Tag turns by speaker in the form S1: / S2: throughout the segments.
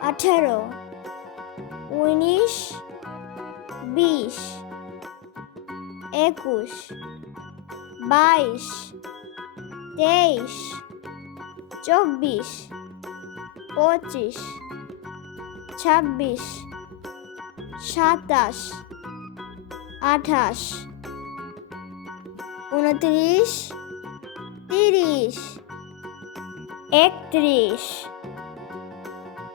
S1: আঠেরো উনিশ বিশ একুশ বাইশ তেইশ চব্বিশ পঁচিশ ছাব্বিশ সাতাশ আঠাশ উনত্রিশ তিরিশ একত্রিশ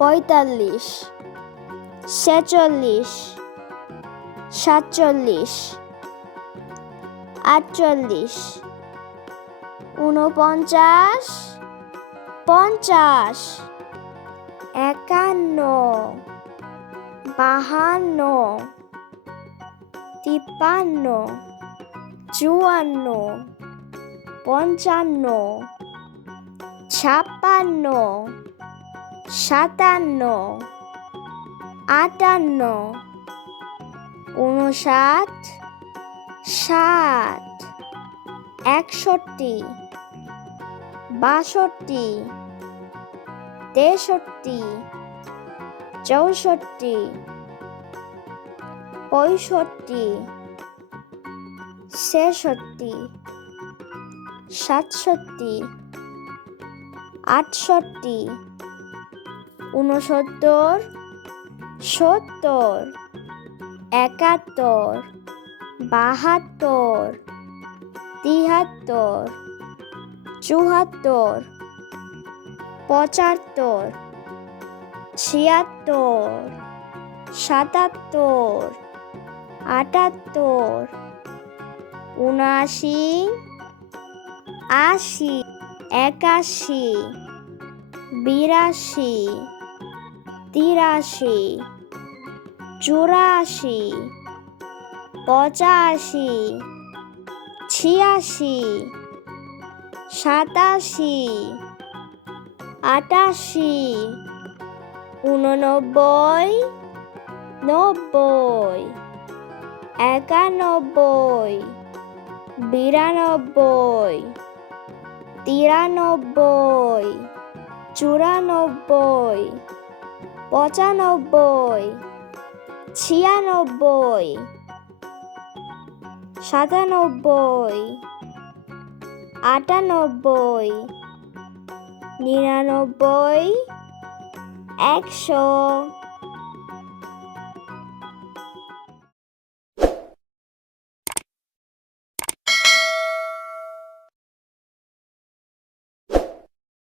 S1: পঁয়তাল্লিশ ছেচল্লিশ সাতচল্লিশ আটচল্লিশ ঊনপঞ্চাশ পঞ্চাশ একান্ন বাহান্ন তিপ্পান্ন চুয়ান্ন পঞ্চান্ন ছাপ্পান্ন সাতান্ন আটান্ন উনষাট ষাট একষট্টি বাষট্টি তেষট্টি চৌষট্টি পঁয়ষট্টি ছেষট্টি সাতষট্টি আটষট্টি ঊনসত্তর সত্তর একাত্তর বাহাত্তর তিহাত্তর চুহাত্তর পঁচাত্তর ছিয়াত্তর সাতাত্তর আটাত্তর উনআশি আশি একাশি বিরাশি তিরাশি চুরাশি পঁচাশি ছিয়াশি সাতাশি আটাশি উননব্বই নব্বই একানব্বই বিরানব্বই তিরানব্বই চুরানব্বই পঁচানব্বই ছিয়ানব্বই সাতানব্বই আটানব্বই নিরানব্বই একশো